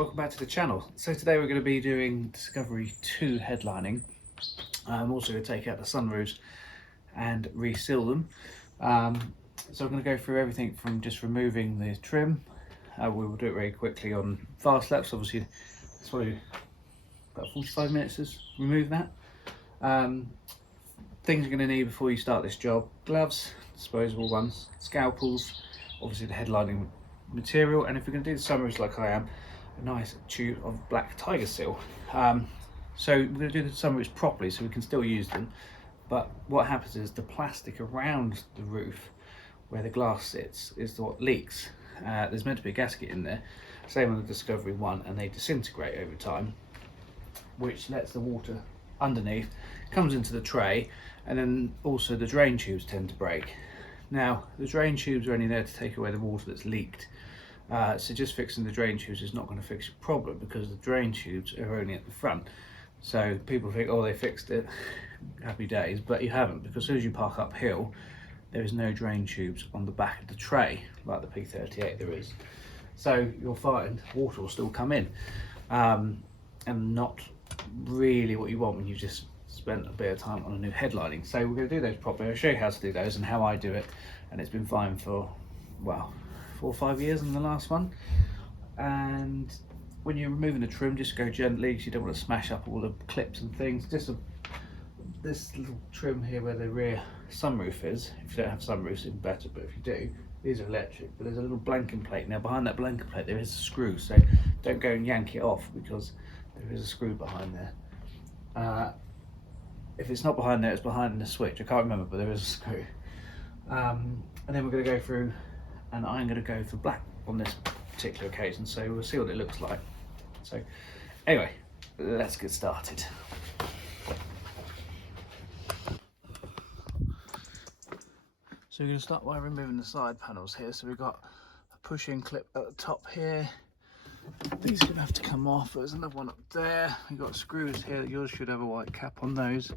welcome back to the channel. So today we're going to be doing Discovery 2 headlining. I'm also going to take out the sunroofs and reseal them. So we're going to go through everything from just removing the trim. We will do it very quickly on fast laps. Obviously it's probably about 45 minutes to remove that. Things you're going to need before you start this job: gloves, disposable ones, scalpels, obviously the headlining material, and if you're going to do the sunroofs like I am, a nice tube of black tiger seal. So we're going to do the sunroofs properly so we can still use them, but what happens is the plastic around the roof where the glass sits is what leaks. There's meant to be a gasket in there, same on the Discovery 1, and they disintegrate over time, which lets the water underneath comes into the tray, and then also the drain tubes tend to break. Now the drain tubes are only there to take away the water that's leaked, so just fixing the drain tubes is not going to fix your problem, because the drain tubes are only at the front. So people think, oh, they fixed it, happy days, but you haven't, because as soon as you park uphill there is no drain tubes on the back of the tray like the P38 there is. So you'll find water will still come in, and not really what you want when you just spent a bit of time on a new headlining. So we're going to do those properly. I'll show you how to do those and how I do it, and it's been fine for, well, 4 or 5 years on the last one. And when you're removing the trim, just go gently, because you don't want to smash up all the clips and things. Just this little trim here where the rear sunroof is, if you don't have sunroofs even better, but if you do, these are electric, but there's a little blanking plate. Now behind that blanking plate there is a screw, so don't go and yank it off, because there is a screw behind there. If it's not behind there, it's behind the switch, I can't remember, but there is a screw. And then we're going to go through, and I'm going to go for black on this particular occasion, so we'll see what it looks like. So anyway, let's get started. So we're going to start by removing the side panels here. So we've got a push-in clip at the top here. These are going to have to come off. There's another one up there. We've got screws here. Yours should have a white cap on those.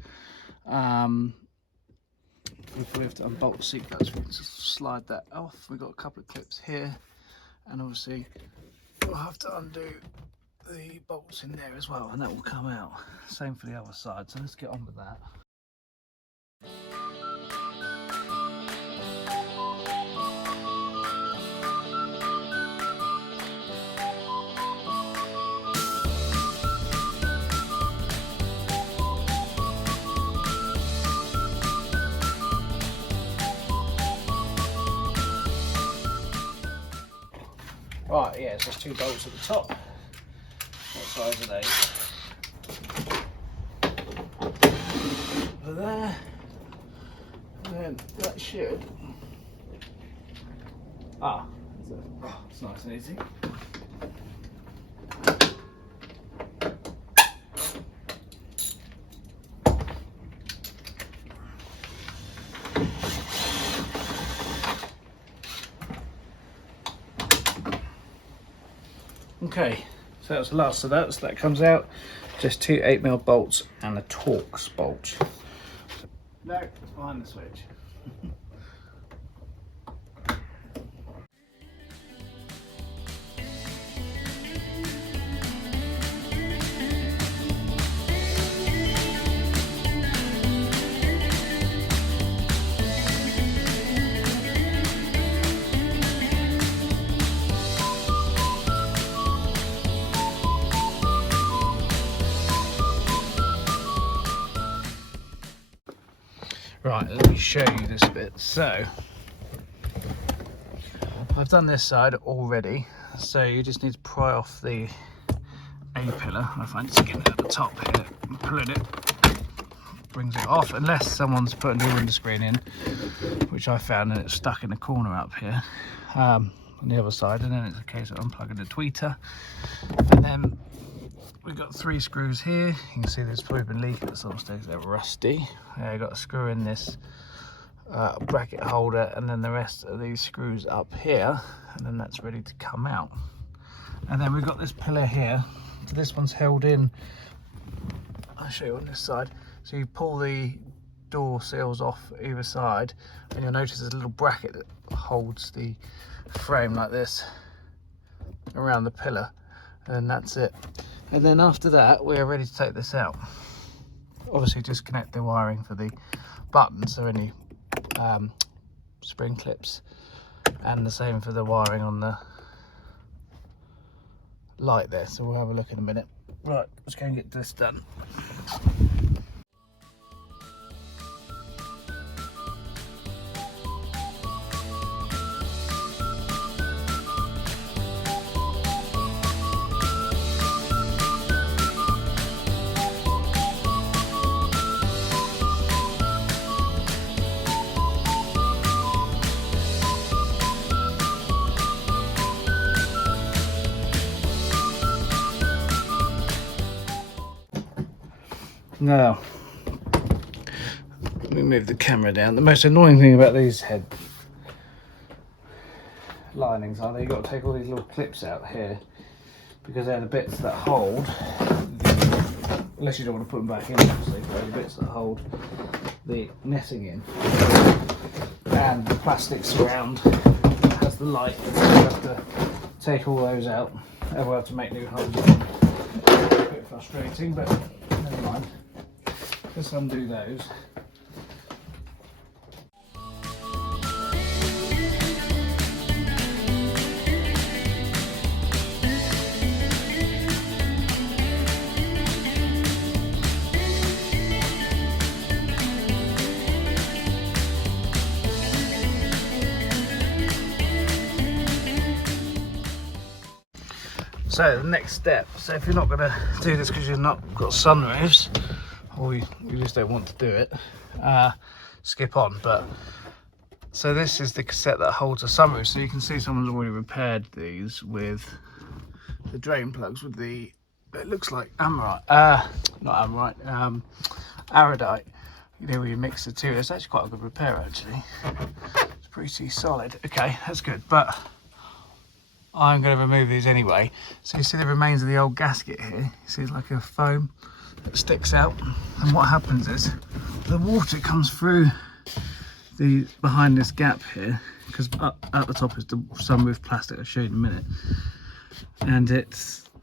We probably have to unbolt the seat belts. We can just slide that off. We've got a couple of clips here, and obviously we'll have to undo the bolts in there as well, and that will come out. Same for the other side. So let's get on with that. Right, yeah, so there's 2 bolts at the top. What size are they? Over there. And then that should... it's nice and easy. Okay, so that's the last of that. So that comes out. Just 2 8mm bolts and a Torx bolt. No, it's behind the switch. Right, let me show you this bit. So I've done this side already, so you just need to pry off the A-pillar. I find it's getting at the top here and pulling it brings it off, unless someone's put a new window screen in, which I found, and it's stuck in the corner up here on the other side. And then it's a case of unplugging the tweeter, and then we've got 3 screws here. You can see there's probably been leaking at some stage, they're rusty. You've got a screw in this bracket holder, and then the rest of these screws up here, and then that's ready to come out. And then we've got this pillar here. So this one's held in, I'll show you on this side. So you pull the door seals off either side, and you'll notice there's a little bracket that holds the frame like this around the pillar. and that's it. And then after that, we're ready to take this out. Obviously disconnect the wiring for the buttons or any spring clips, and the same for the wiring on the light there. So we'll have a look in a minute. Right, let's go and get this done. Now, let me move the camera down. The most annoying thing about these head linings are that you've got to take all these little clips out here, because they're the bits that hold, unless you don't want to put them back in, obviously, they're the bits that hold the netting in. And the plastic surround has the light, so you have to take all those out, and we'll have to make new holes. It's a bit frustrating, but never mind. Let's undo those. So the next step, so if you're not going to do this because you've not got sunroofs, or you just don't want to do it, skip on. But so this is the cassette that holds a sunroof. So you can see someone's already repaired these with the drain plugs with the, it looks like amorite, not amorite, aridite. You know, where you mix the two. It's actually quite a good repair actually. It's pretty solid. Okay, that's good. But I'm going to remove these anyway. So you see the remains of the old gasket here. You see it's like a foam that sticks out, and what happens is the water comes through the behind this gap here, because at the top is the sunroof plastic I'll show you in a minute, and it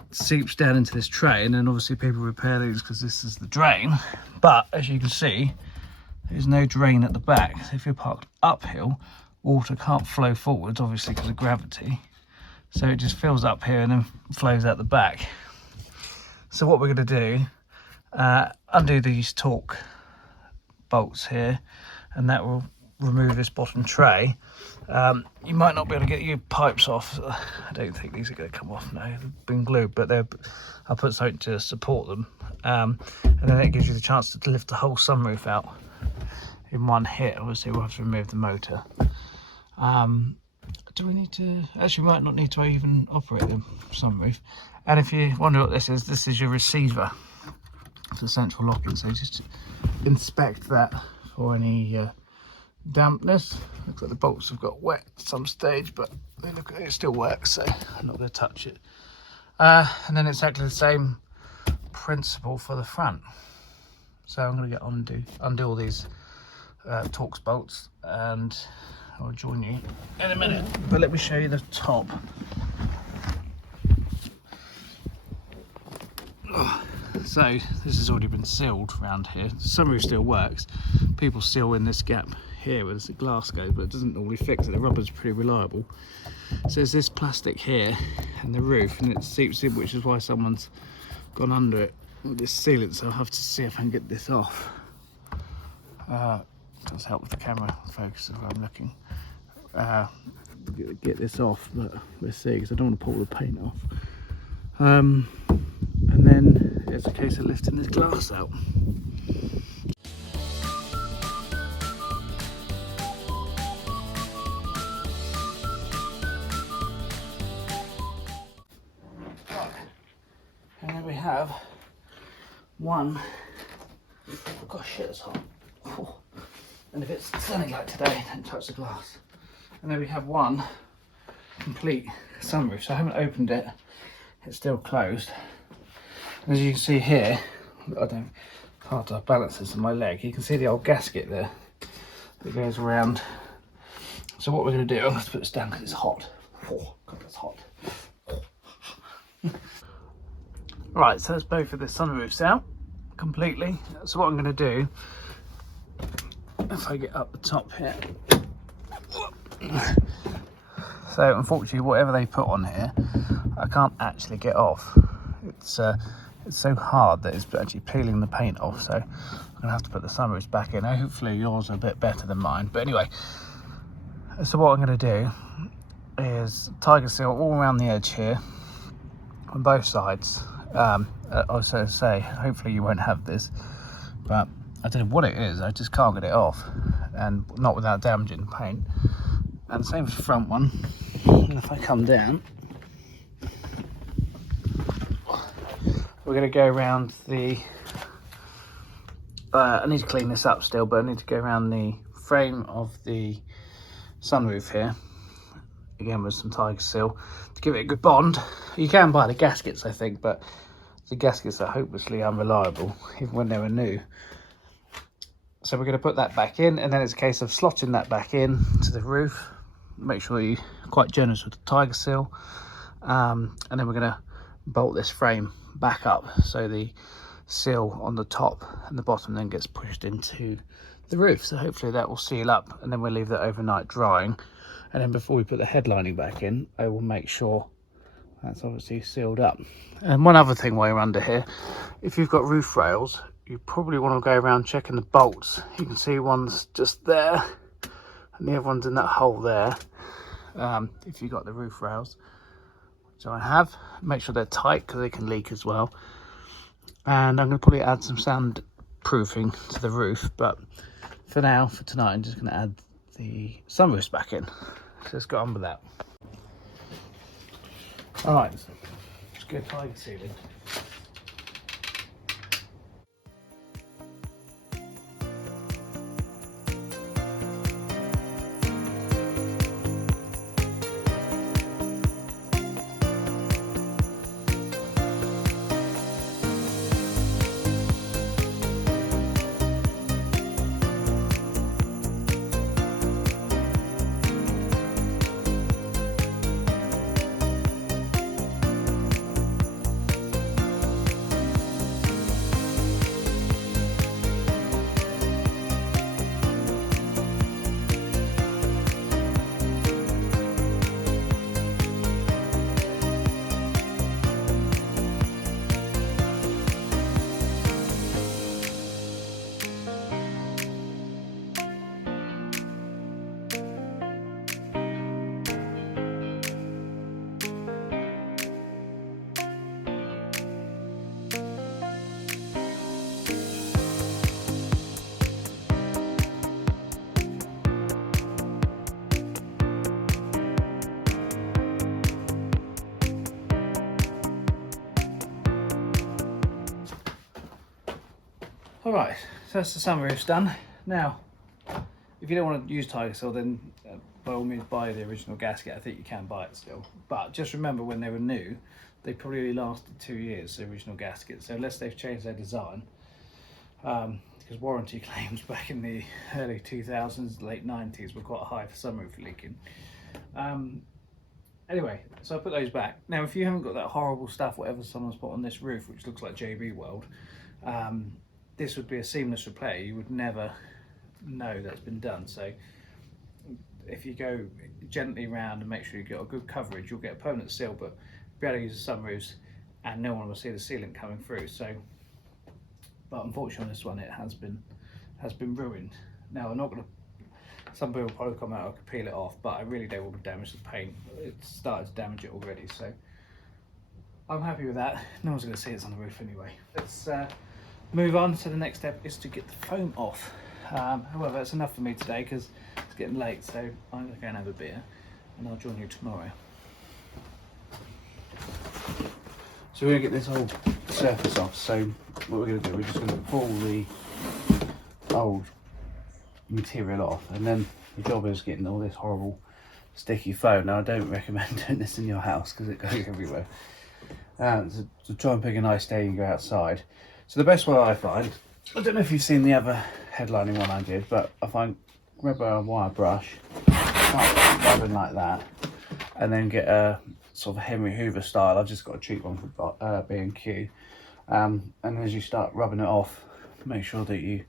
seeps down into this tray. And then obviously people repair these because this is the drain, but as you can see there's no drain at the back. So if you're parked uphill, water can't flow forwards, obviously because of gravity. So it just fills up here and then flows out the back. So what we're going to do, undo these torque bolts here, and that will remove this bottom tray. You might not be able to get your pipes off. I don't think these are going to come off now. They've been glued, but I'll put something to support them. And then it gives you the chance to lift the whole sunroof out in one hit. Obviously we'll have to remove the motor. Do we need to, actually we might not need to even operate the sunroof. And if you wonder what this is your receiver. It's a central locking, so just inspect that for any dampness. Looks like the bolts have got wet at some stage, but they look, it still works, so I'm not going to touch it. And then it's exactly the same principle for the front. So I'm going to get undo all these Torx bolts, and I'll join you in a minute. But let me show you the top. So this has already been sealed around here. The sunroof still works. People seal in this gap here where the glass goes, but it doesn't normally fix it. The rubber's pretty reliable. So there's this plastic here and the roof, and it seeps in, which is why someone's gone under it with this sealant. So I'll have to see if I can get this off. Does help with the camera focus of where I'm looking. Get this off, but let's see, because I don't want to pull the paint off. And then it's a case of lifting this glass out. And then we have one. Oh gosh, shit, it's hot. Oh. And if it's sunny like today, don't touch the glass. And then we have one complete sunroof. So I haven't opened it, it's still closed. As you can see here, hard to balance this on my leg. You can see the old gasket there that goes around. So what we're going to do, I'm going to put this down because it's hot. Oh, God, that's hot. Right, so that's both of the sunroofs out completely. So what I'm going to do, if I get up the top here, so unfortunately whatever they put on here I can't actually get off. It's so hard that it's actually peeling the paint off, so I'm gonna have to put the sunroofs back in. Hopefully yours are a bit better than mine, but anyway, so what I'm gonna do is tiger seal all around the edge here on both sides. I also say hopefully you won't have this, but I don't know what it is, I just can't get it off, and not without damaging the paint. And same for the front one. And if I come down, we're going to go around the I need to clean this up still, but I need to go around the frame of the sunroof here again with some tiger seal to give it a good bond. You can buy the gaskets, I think, but the gaskets are hopelessly unreliable even when they were new. So we're going to put that back in, and then it's a case of slotting that back in to the roof. Make sure you're quite generous with the tiger seal, and then we're going to bolt this frame back up so the seal on the top and the bottom then gets pushed into the roof. So hopefully that will seal up, and then we'll leave that overnight drying, and then before we put the headlining back in I will make sure that's obviously sealed up. And one other thing while you're under here, if you've got roof rails, you probably want to go around checking the bolts. You can see one's just there and the other one's in that hole there. If you've got the roof rails, which I have, make sure they're tight because they can leak as well. And I'm going to probably add some soundproofing to the roof, but for now, for tonight, I'm just going to add the sunroofs back in. So let's get on with that. Alright, so let's go tiger sealing. Alright, so that's the sunroofs done. Now, if you don't want to use tiger seal, then by all means buy the original gasket. I think you can buy it still. But just remember, when they were new, they probably only lasted 2 years, the original gasket. So unless they've changed their design, because warranty claims back in the early 2000s, late 90s were quite high for sunroof leaking. Anyway, so I put those back. Now, if you haven't got that horrible stuff, whatever someone's put on this roof, which looks like JB World, this would be a seamless repair. You would never know that's been done. So if you go gently around and make sure you get a good coverage, you'll get a permanent seal, but be able to use the sunroofs and no one will see the sealant coming through. So, but unfortunately on this one, it has been ruined. Now I'm not going to, some people will probably come out, I could peel it off, but I really don't want to damage the paint. It's started to damage it already, so I'm happy with that. No one's going to see it's on the roof anyway. Let's move on. So the next step is to get the foam off. However, that's enough for me today because it's getting late, so I'm going to go and have a beer and I'll join you tomorrow. So we're going to get this whole surface off. So what we're going to do, we're just going to pull the old material off, and then the job is getting all this horrible sticky foam. Now I don't recommend doing this in your house because it goes everywhere. So try and pick a nice day and go outside. So the best way I find, I don't know if you've seen the other headlining one I did, but I find grab a wire brush, start rubbing like that, and then get a sort of Henry Hoover style. I've just got a cheap one for B&Q. And as you start rubbing it off, make sure that you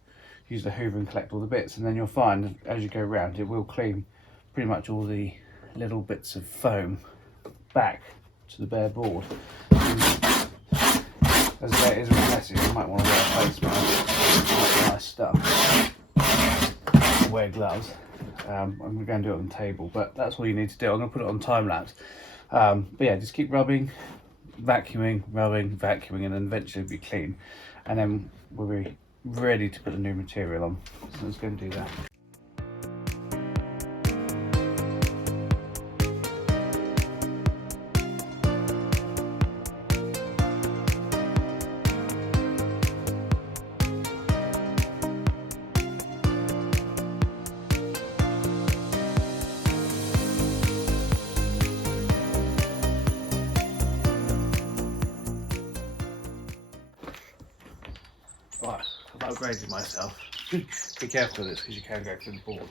use the Hoover and collect all the bits, and then you'll find as you go around it will clean pretty much all the little bits of foam back to the bare board. As I say, it is a bit messy, you might want to wear a face mask. Nice stuff. Wear gloves. I'm going to go and do it on the table, but that's all you need to do. I'm going to put it on time lapse. But yeah, just keep rubbing, vacuuming, rubbing, vacuuming, and then eventually it'll be clean. And then we'll be ready to put the new material on. So let's go and do that. Right, I've upgraded myself. Be careful with this because you can go through the board.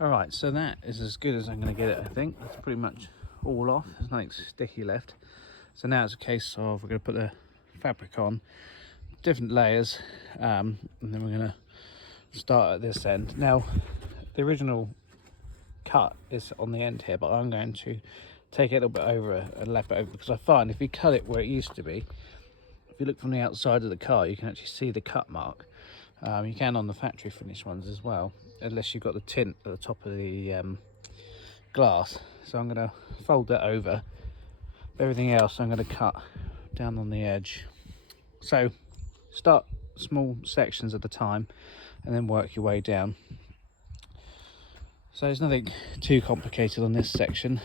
Alright, so that is as good as I'm going to get it, I think. That's pretty much all off. There's nothing sticky left. So now it's a case of we're going to put the fabric on, different layers, and then we're going to start at this end. Now, the original cut is on the end here, but I'm going to take it a little bit over and lap it over, because I find if you cut it where it used to be, if you look from the outside of the car, you can actually see the cut mark. You can on the factory finished ones as well, unless you've got the tint at the top of the glass. So I'm going to fold that over. Everything else I'm going to cut down on the edge. So start small sections at a time and then work your way down. So there's nothing too complicated on this section.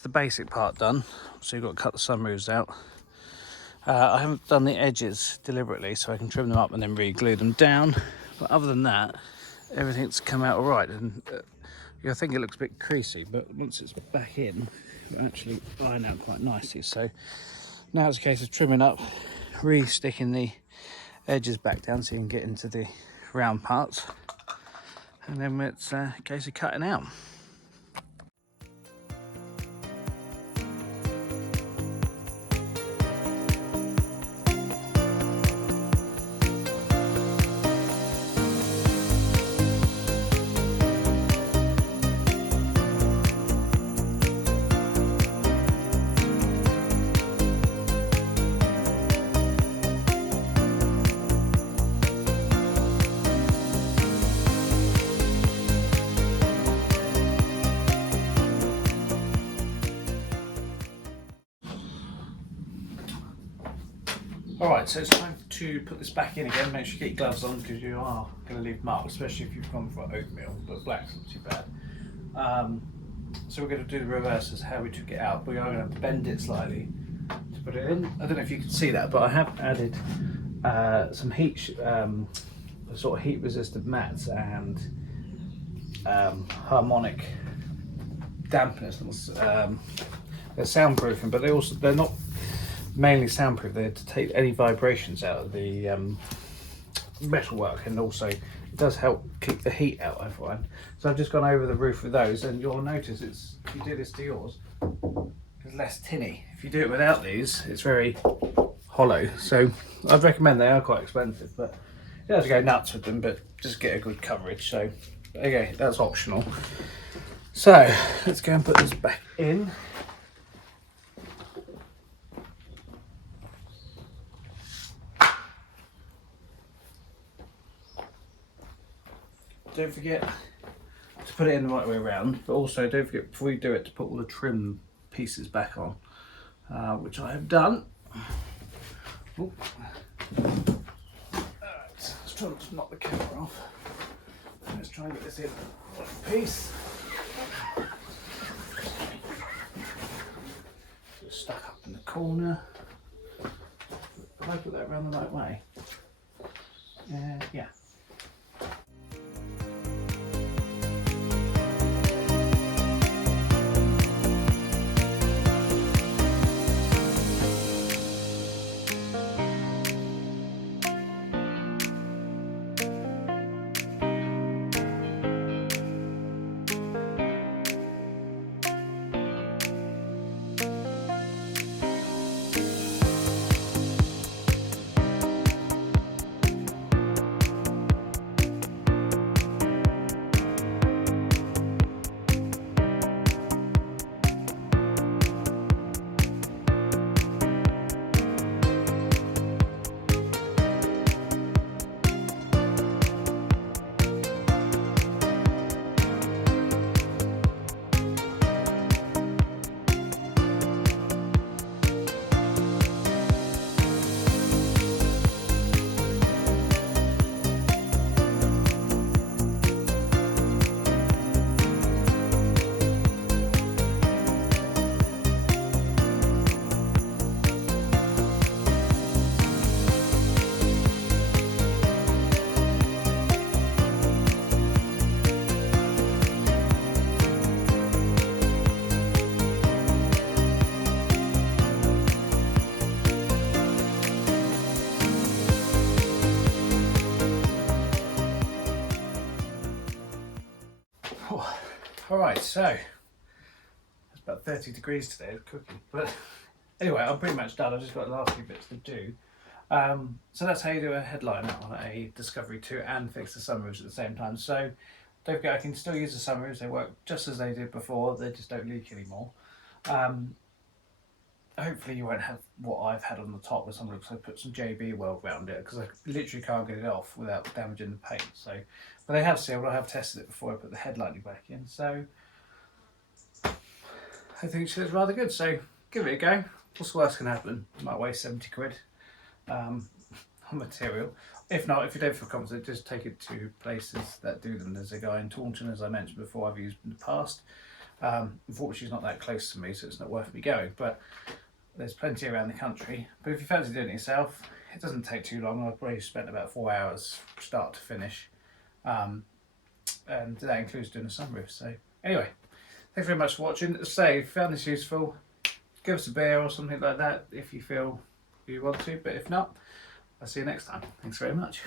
The basic part done, so you've got to cut the sunroofs out. I haven't done the edges deliberately so I can trim them up and then re-glue them down, but other than that everything's come out all right. And I think it looks a bit creasy, but once it's back in it'll actually iron out quite nicely. So now it's a case of trimming up, re-sticking the edges back down so you can get into the round parts, and then it's a case of cutting out. Alright, so it's time to put this back in again. Make sure you get your gloves on because you are going to leave marks, especially if you've gone for oatmeal, but black's not too bad. So we're going to do the reverse as how we took it out. We are going to bend it slightly to put it in. I don't know if you can see that, but I have added some sort of heat resistant mats and harmonic dampeners, They're soundproofing, but they're not mainly soundproof. They're to take any vibrations out of the metalwork, and also it does help keep the heat out, I find. So I've just gone over the roof with those, and you'll notice if you do this to yours, it's less tinny. If you do it without these, it's very hollow. So I'd recommend. They are quite expensive, but you don't have to go nuts with them, but just get a good coverage. So okay, that's optional. So let's go and put this back in. Don't forget to put it in the right way around, but also don't forget before you do it to put all the trim pieces back on, which I have done. Ooh. Alright, let's try to knock the camera off. Let's try and get this in one piece. Just stuck up in the corner. Can I put that around the right way? Yeah. Alright, so it's about 30 degrees today, it's cooking. But anyway, I'm pretty much done. I've just got the last few bits to do. So that's how you do a headliner on a Discovery 2 and fix the sunroofs at the same time. So don't forget, I can still use the sunroofs. They work just as they did before. They just don't leak anymore. Hopefully you won't have what I've had on the top with some looks. I put some JB weld around it because I literally can't get it off without damaging the paint. So, but they have sealed. I have tested it before I put the headlining back in. So I think it's rather good. So give it a go. What's the worst can happen? You might waste 70 quid on material. If not, if you don't feel confident, just take it to places that do them. There's a guy in Taunton, as I mentioned before, I've used in the past. Unfortunately, he's not that close to me, so it's not worth me going. But there's plenty around the country. But if you fancy doing it yourself, it doesn't take too long. I've probably spent about 4 hours start to finish. And that includes doing a sunroof. So anyway, thanks very much for watching. Say, if you found this useful, give us a beer or something like that if you feel you want to. But if not, I'll see you next time. Thanks very much.